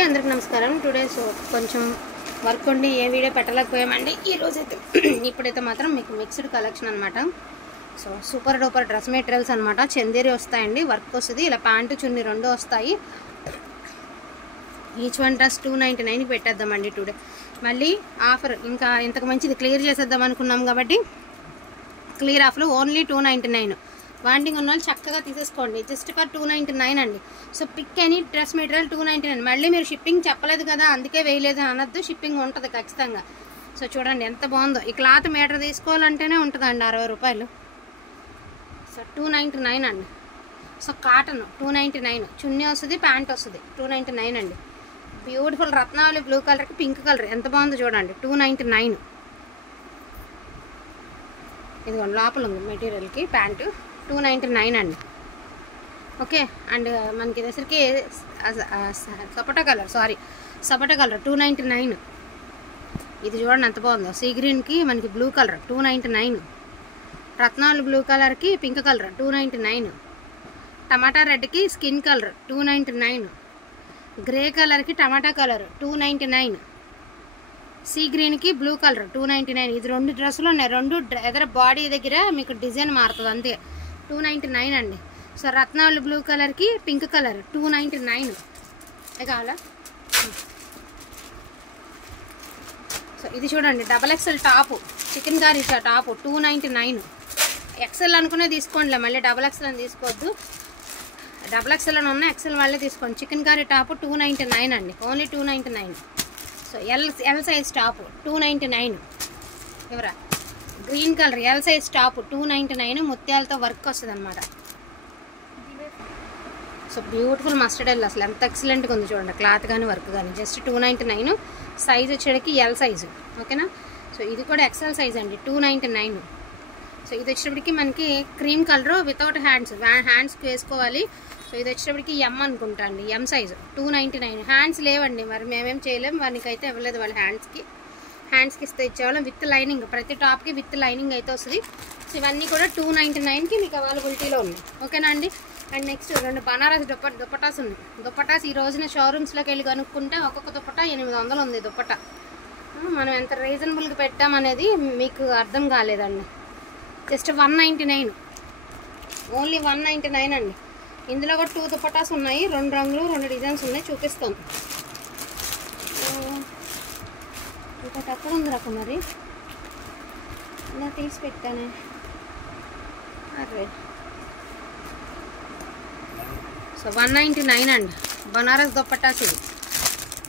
అందరికి నమస్కారం. టుడే కొంచెం వర్క్ ఉండి ఏ వీడియో పెట్టలేకపోయామండి ఈ రోజైతే. ఇప్పుడైతే మాత్రం మీకు మిక్స్డ్ కలెక్షన్ అనమాట. So super duper dress materials అనమాట. చందేరి వస్తాయండి, వర్క్ వస్తుంది. ఇలా ప్యాంటు చున్నీ రెండు వస్తాయి. ఈచ్ వన్ డ్రెస్ 299కి పెట్టేద్దామండి టుడే. మళ్ళీ ఆఫర్ ఇంకా ఇంతకు మంచిది క్లియర్ చేసేద్దాం అనుకున్నాం కాబట్టి క్లియర్ ఆఫర్లు ఓన్లీ 299. వాంటింగ్ ఉన్న వాళ్ళు చక్కగా తీసేసుకోండి. జస్ట్ ఫర్ 299 అండి. So pick any dress material 299. మళ్ళీ మీరు షిప్పింగ్ చెప్పలేదు కదా అందుకే వేయలేదు అనొద్దు, షిప్పింగ్ ఉంటుంది ఖచ్చితంగా. సో చూడండి ఎంత బాగుందో. ఈ క్లాత్ మీటర్ తీసుకోవాలంటేనే ఉంటుందండి 60 రూపాయలు. సో 299 అండి. సో కాటన్ 299, చున్నీ వస్తుంది, ప్యాంట్ వస్తుంది. 299 అండి. బ్యూటిఫుల్ రత్నావళి బ్లూ కలర్కి పింక్ కలర్ ఎంత బాగుందో చూడండి. 299. ఇదిగోండి లోపల ఉంది మెటీరియల్కి ప్యాంటు. 299 అండి. ఓకే. అండ్ మనకి ఇదేసరికి సపోటా కలర్ 299. ఇది చూడండి ఎంత బాగుందో. సీ గ్రీన్కి మనకి బ్లూ కలర్ 299. రత్నాలు బ్లూ కలర్కి పింక్ కలర్ 299. టమాటా రెడ్కి స్కిన్ కలర్ 299. గ్రే కలర్కి టమాటా కలర్ 299. సీ గ్రీన్కి బ్లూ కలర్ 299. ఇది రెండు డ్రెస్సులు ఉన్నాయి. రెండు ఎదర బాడీ దగ్గర మీకు డిజైన్ మారుతుంది అంతే. 299 అండి. సో రత్నాలు బ్లూ కలర్కి పింక్ కలర్ 299. కావాలా? సో ఇది చూడండి double excel top, chicken curry top 299. Excel అనుకునే తీసుకోండిలే, మళ్ళీ డబల్ ఎక్సెల్ అని తీసుకోవద్దు. డబల్ ఎక్సెల్ అని ఉన్న ఎక్సెల్ వాళ్ళే తీసుకోండి. చికెన్ కర్రీ టాపు 299 అండి. Only 299. So L size top 299. ఎవరా green colour L size top 299. ముత్యాలతో వర్క్ వస్తుంది అనమాట. సో బ్యూటిఫుల్ మస్టర్డ్ ఎల్, అసలు ఎంత ఎక్సలెంట్గా ఉంది చూడండి. క్లాత్ కానీ వర్క్ కానీ. జస్ట్ 299. సైజ్ వచ్చేటికి ఎల్ సైజు. ఓకేనా. సో ఇది కూడా ఎక్సెల్ సైజ్ అండి 299. సో ఇది వచ్చేటప్పటికి మనకి క్రీమ్ కలర్ వితౌట్ హ్యాండ్స్కి వేసుకోవాలి. సో ఇది వచ్చేటప్పటికి ఎం అనుకుంటా అండి, ఎం సైజు 299. హ్యాండ్స్ లేవండి, మరి మేమేం చేయలేము, వానికైతే ఇవ్వలేదు వాళ్ళ హ్యాండ్స్కి ఇస్తే ఇచ్చేవాళ్ళం. విత్ లైనింగ్, ప్రతి టాప్కి విత్ లైనింగ్ అయితే వస్తుంది. సో ఇవన్నీ కూడా 299కి మీకు అవైలబిలిటీలో ఉన్నాయి. ఓకేనా అండి. అండ్ నెక్స్ట్ రెండు బనారస్ దుప్పటాస్ ఉన్నాయి. దుప్పటాస్ ఈ రోజున షోరూమ్స్లోకి వెళ్ళి కనుక్కుంటే ఒక్కొక్క దుప్పటా 800 ఉంది దుప్పటా. మనం ఎంత రీజనబుల్గా పెట్టామనేది మీకు అర్థం కాలేదండి. జస్ట్ 199, ఓన్లీ 199 అండి. ఇందులో కూడా 2 దుప్పటాస్ ఉన్నాయి. 2 రంగులు 2 డిజైన్స్ ఉన్నాయి, చూపిస్తాను. ఇంకోటి ఎక్కడ ఉంది రకం మరి, ఇలా తీసి పెట్టానే. అరే సో 199 అండి బనారస్ దుప్పటాస్. ఇది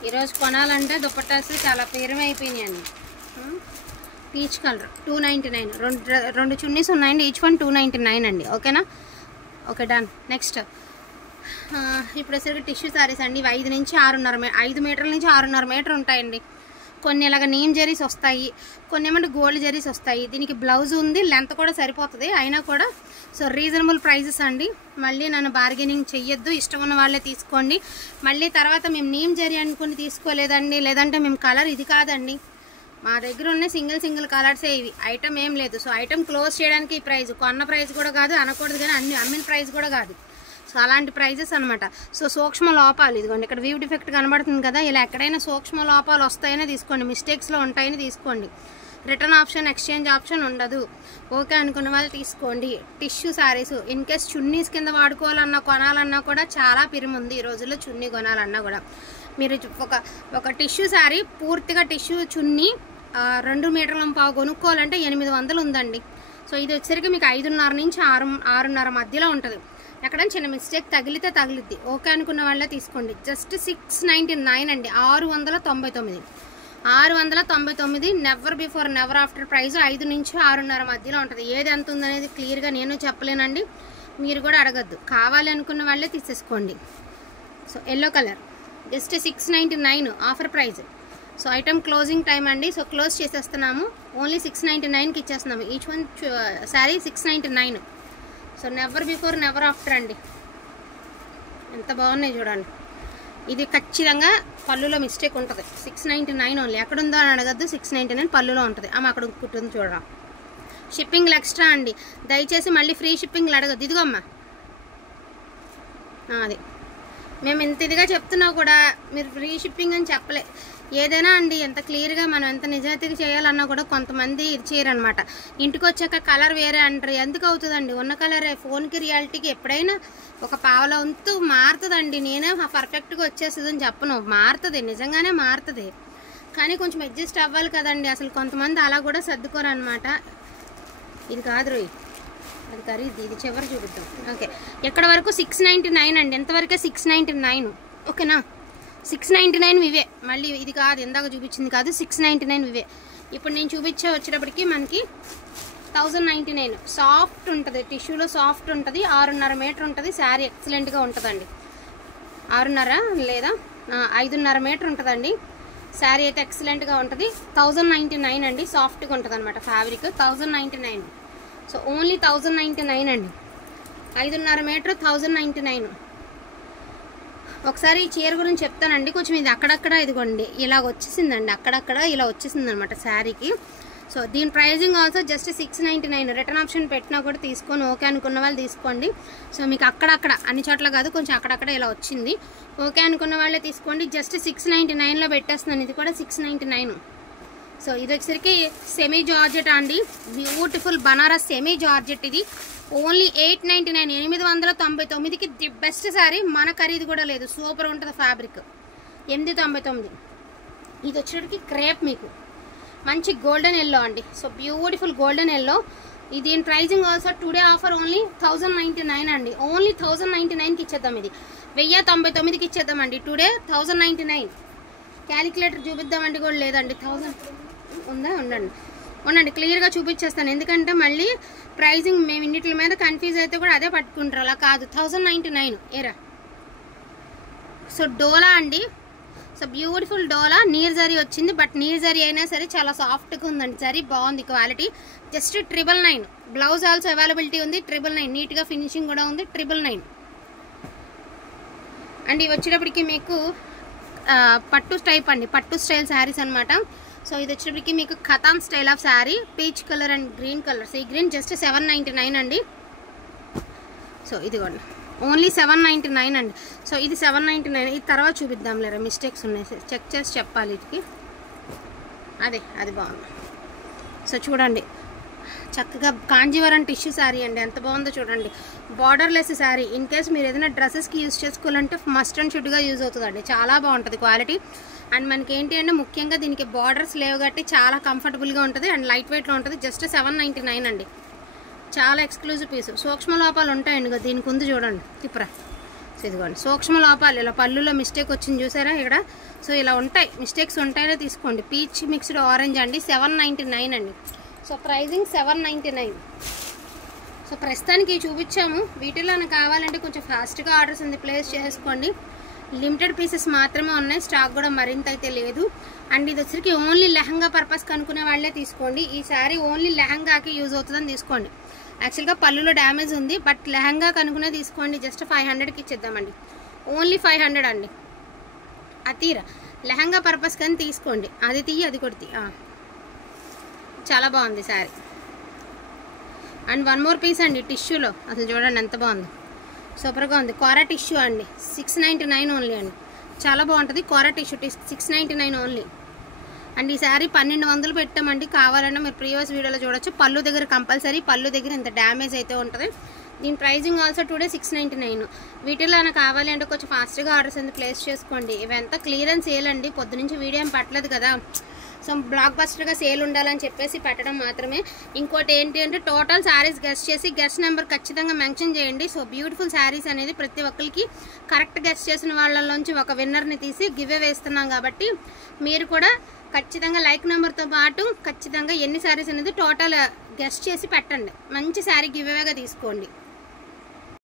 ఈరోజు కొనాలంటే దుప్పటాస్ చాలా పేరుమైపోయినాయి అండి. Peach colour 299. రెండు చున్నీస్ ఉన్నాయండి. ఈచ్ వన్ 299 అండి. ఓకేనా. Okay done. నెక్స్ట్ ఇప్పుడు వచ్చేసరికి టిష్యూ శారీస్ అండి. 5 నుంచి 6.5 5 మీటర్ల నుంచి 6.5 మీటర్ ఉంటాయండి. కొన్ని ఇలాగ నీమ్ జరీస్ వస్తాయి, కొన్ని ఏమంటే గోల్డ్ జరీస్ వస్తాయి. దీనికి బ్లౌజ్ ఉంది, లెంత్ కూడా సరిపోతుంది అయినా కూడా. సో రీజనబుల్ ప్రైజెస్ అండి. మళ్ళీ నన్ను బార్గెనింగ్ చెయ్యొద్దు, ఇష్టం ఉన్న వాళ్ళే తీసుకోండి. మళ్ళీ తర్వాత మేము నీమ్ జరీ అనుకుని తీసుకోలేదండి, లేదంటే మేము కలర్ ఇది కాదండి, మా దగ్గర ఉన్న సింగిల్ కలర్సే ఇవి. ఐటమ్ ఏం లేదు. సో ఐటమ్ క్లోజ్ చేయడానికి ఈ ప్రైజ్, కొన్న ప్రైజ్ కూడా కాదు అనకూడదు, కానీ అమ్మిన ప్రైజ్ కూడా కాదు. సో అలాంటి ప్రైజెస్ అనమాట. సో సూక్ష్మ లోపాలు, ఇదిగోండి ఇక్కడ వ్యూ డిఫెక్ట్ కనబడుతుంది కదా, ఇలా ఎక్కడైనా సూక్ష్మ లోపాలు వస్తాయనే తీసుకోండి, మిస్టేక్స్లో ఉంటాయని తీసుకోండి. రిటర్న్ ఆప్షన్, ఎక్స్చేంజ్ ఆప్షన్ ఉండదు. ఓకే అనుకున్న వాళ్ళు తీసుకోండి. Tissue saris in case chunnis కింద వాడుకోవాలన్నా కొనాలన్నా కూడా చాలా పిరిమి ఉంది ఈ రోజుల్లో. చున్నీ కొనాలన్నా కూడా మీరు ఒక టిష్యూ శారీ పూర్తిగా టిష్యూ చున్నీ 2 మీటర్ల పావు కొనుక్కోవాలంటే 800 ఉందండి. సో ఇది వచ్చేసరికి మీకు 5.5 నుంచి 6.5 మధ్యలో ఉంటుంది. ఎక్కడైనా చిన్న మిస్టేక్ తగిలితే తగిలిద్ది. ఓకే అనుకున్న వాళ్ళే తీసుకోండి. జస్ట్ 699 అండి. 699. Never before never after price 5 నుంచి 6.5 మధ్యలో ఉంటుంది. ఏది ఎంత ఉందనేది క్లియర్గా నేను చెప్పలేనండి, మీరు కూడా అడగద్దు. కావాలి అనుకున్న వాళ్ళే తీసేసుకోండి. So yellow colour just 699 offer price. So item closing time అండి. సో క్లోజ్ చేసేస్తున్నాము. ఓన్లీ 699కి ఇచ్చేస్తున్నాము. Each one sari 699. So never before never after అండి. ఎంత బాగున్నాయి చూడండి. ఇది ఖచ్చితంగా పళ్ళులో మిస్టేక్ ఉంటుంది. 699 ఓన్లీ. ఎక్కడుందో అని అడగద్దు, 699 పళ్ళులో ఉంటుంది. అక్కడ కుట్టుంది చూడరా. షిప్పింగ్లు ఎక్స్ట్రా అండి, దయచేసి మళ్ళీ ఫ్రీ షిప్పింగ్లు అడగద్దు. ఇదిగో అమ్మా అది మేము ఇంత ఇదిగా చెప్తున్నా కూడా మీరు ఫ్రీ షిప్పింగ్ అని చెప్పలే. ఏదైనా అండి ఎంత క్లియర్గా మనం ఎంత నిజాయితీగా చేయాలన్నా కూడా కొంతమంది ఇది చేయరనమాట. ఇంటికి వచ్చాక కలర్ వేరే అంటారు. ఎందుకు అవుతుందండి? ఉన్న కలరే. ఫోన్కి రియాలిటీకి ఎప్పుడైనా ఒక పావుల వంతు మారుతుందండి. నేనే పర్ఫెక్ట్గా వచ్చేస్తుందని చెప్పను, మారుతుంది, నిజంగానే మారుతుంది. కానీ కొంచెం అడ్జస్ట్ అవ్వాలి కదండి. అసలు కొంతమంది అలా కూడా సర్దుకోరు అనమాట. ఇది కాదు రోయ్, అది ఖరీదు. ఇది చివరి చూపిద్దాం. ఓకే, ఎక్కడ వరకు 699 అండి. ఎంతవరకే 699. ఓకేనా, 699 ఇవే. మళ్ళీ ఇది కాదు, ఇందాక చూపించింది కాదు, 699 ఇవే. ఇప్పుడు నేను చూపించే వచ్చేటప్పటికి మనకి 1099. సాఫ్ట్ ఉంటుంది, టిష్యూలో సాఫ్ట్ ఉంటుంది. 6.5 మీటర్ ఉంటుంది. శారీ ఎక్సలెంట్గా ఉంటుందండి. 6.5 లేదా 5.5 మీటర్ ఉంటుందండి. శారీ అయితే ఎక్సలెంట్గా ఉంటుంది. 1099 అండి. సాఫ్ట్గా ఉంటుంది అనమాట ఫ్యాబ్రిక్. 1099. సో ఓన్లీ 1099 అండి. 5.5 మీటర్ 1099. ఒకసారి ఈ చీర గురించి చెప్తానండి. కొంచెం ఇది అక్కడక్కడ ఇదిగోండి ఇలా వచ్చేసిందండి, అక్కడక్కడ ఇలా వచ్చేసింది అనమాట శారీకి. సో దీని pricing also just 699. Return option పెట్టినా కూడా తీసుకొని ఓకే అనుకున్న వాళ్ళు తీసుకోండి. సో మీకు అక్కడక్కడ, అన్ని చోట్ల కాదు, కొంచెం అక్కడక్కడ ఇలా వచ్చింది. ఓకే అనుకున్న వాళ్ళే తీసుకోండి. జస్ట్ 699లో పెట్టేస్తున్నాను. ఇది కూడా 699. సో ఇది వచ్చేసరికి సెమీ జార్జెట్ అండి. Beautiful Banaras semi georgette. ఇది ఓన్లీ 899. 899కి ది బెస్ట్ శారీ. మన ఖరీదు కూడా లేదు. సూపర్ ఉంటుంది ఫ్యాబ్రిక్. 899. ఇది వచ్చేటికి క్రేప్, మీకు మంచి గోల్డెన్ ఎల్లో అండి. So beautiful golden yellow. దీని pricing also today offer only 1099 అండి. ఓన్లీ 1099కి ఇచ్చేద్దాం. ఇది 1099కి ఇచ్చేద్దామండి. టుడే 1099. క్యాలిక్యులేటర్ చూపిద్దామండి కూడా లేదండి. 1000 ఉందా? ఉండండి క్లియర్గా చూపించేస్తాను. ఎందుకంటే మళ్ళీ ప్రైజింగ్ మేము ఇన్నిటి మీద కన్ఫ్యూజ్ అయితే కూడా అదే పట్టుకుంటారు. అలా కాదు, 1099 ఏరా. సో డోలా అండి. సో బ్యూటిఫుల్ డోలా. నీర్ జరీ వచ్చింది, బట్ నీర్ జరీ అయినా సరే చాలా సాఫ్ట్గా ఉందండి. జరీ బాగుంది, quality. Just 999. Blouse also availability ఉంది. 999. నీట్గా ఫినిషింగ్ కూడా ఉంది. 999 అండ్ ఇవి వచ్చేటప్పటికి మీకు పట్టు టైప్ అండి. పట్టు స్టైల్ శారీస్ అనమాట. సో ఇది వచ్చేటప్పటికి మీకు Katan style of sari. Peach colour and green colour. Sea green. Just 799 అండి. సో ఇదిగోండి ఓన్లీ 799 అండి. సో ఇది 799. ఇది తర్వాత చూపిద్దాం లేరా, మిస్టేక్స్ ఉన్నాయి, చెక్ చేసి చెప్పాలి వీటికి. అది బాగుంది. సో చూడండి, చక్కగా కాంజీవరం టిష్యూ శారీ అండి. ఎంత బాగుందో చూడండి. బార్డర్లెస్ శారీ. ఇన్ కేస్ మీరు ఏదైనా డ్రెస్సెస్కి యూజ్ చేసుకోవాలంటే మస్ట్ అండ్ షుడ్గా యూజ్ అవుతుందండి. చాలా బాగుంటుంది క్వాలిటీ. అండ్ మనకి ఏంటి అంటే ముఖ్యంగా దీనికి బార్డర్స్ లేవు కాబట్టి చాలా కంఫర్టబుల్గా ఉంటుంది అండ్ లైట్ వెయిట్లో ఉంటుంది. జస్ట్ 799 అండి. చాలా ఎక్స్క్లూజివ్ పీస్. సూక్ష్మ లోపాలు ఉంటాయండి. దీనికి ఉంది చూడండి, తిప్పరా. సో ఇదిగోండి సూక్ష్మ లోపాలు. ఇలా పళ్ళులో మిస్టేక్ వచ్చింది చూసారా ఇక్కడ. సో ఇలా ఉంటాయి, మిస్టేక్స్ ఉంటాయనే తీసుకోండి. పీచ్ మిక్స్డ్ ఆరెంజ్ అండి. 799 అండి. So pricing 799. సో ప్రస్తుతానికి చూపించాము. వీటిలో కావాలంటే కొంచెం ఫాస్ట్గా ఆర్డర్స్ ఉంది, ప్లేస్ చేసుకోండి. లిమిటెడ్ పీసెస్ మాత్రమే ఉన్నాయి. స్టాక్ కూడా మరింత అయితే లేదు. అండ్ ఇది వచ్చరికి ఓన్లీ లెహంగా పర్పస్ కనుక్కునే వాళ్ళే తీసుకోండి. ఈ శారీ ఓన్లీ లెహంగాకి యూజ్ అవుతుందని తీసుకోండి. యాక్చువల్గా పళ్ళులో డ్యామేజ్ ఉంది, బట్ లెహంగా కనుక్కునే తీసుకోండి. జస్ట్ 500కి ఇచ్చేద్దామండి. ఓన్లీ 500 అండి. అతీరా లెహంగా పర్పస్ కానీ తీసుకోండి. అది తీయి, అది కొడితే చాలా బాగుంది sari. And one more piece అండి టిష్యూలో. అసలు చూడండి ఎంత బాగుంది, సూపర్గా ఉంది. కోరా టిష్యూ అండి. 699 ఓన్లీ అండి. చాలా బాగుంటుంది. కోరా టిష్యూ 699 ఓన్లీ. అండ్ ఈ శారీ 1200 పెట్టామండి. కావాలన్నా మీరు ప్రీవియస్ వీడియోలో చూడొచ్చు. పళ్ళు దగ్గర కంపల్సరీ, పళ్ళు దగ్గర ఇంత డ్యామేజ్ అయితే ఉంటుంది. దీని ప్రైజింగ్ ఆల్సో టుడే 699. వీటిలో కావాలి అంటే కొంచెం ఫాస్ట్గా ఆర్డర్స్ ఎందుకు ప్లేస్ చేసుకోండి. ఇవంతా క్లియరెన్స్ సేల్ అండి. పొద్దు నుంచి వీడియో ఏం పట్టలేదు కదా. సో బ్లాక్ బస్టర్గా సేల్ ఉండాలని చెప్పేసి పెట్టడం మాత్రమే. ఇంకోటి ఏంటి అంటే టోటల్ శారీస్ గెస్ట్ చేసి గెస్ట్ నెంబర్ ఖచ్చితంగా మెన్షన్ చేయండి. సో బ్యూటిఫుల్ శారీస్ అనేది ప్రతి ఒక్కరికి కరెక్ట్ గెస్ట్ చేసిన వాళ్ళలోంచి ఒక విన్నర్ని తీసి గివ్ అవే ఇస్తున్నాం కాబట్టి మీరు కూడా ఖచ్చితంగా లైక్ నెంబర్తో పాటు ఖచ్చితంగా ఎన్ని శారీస్ అనేది టోటల్ గెస్ట్ చేసి పెట్టండి. మంచి శారీ గివ్ అవేగా తీసుకోండి.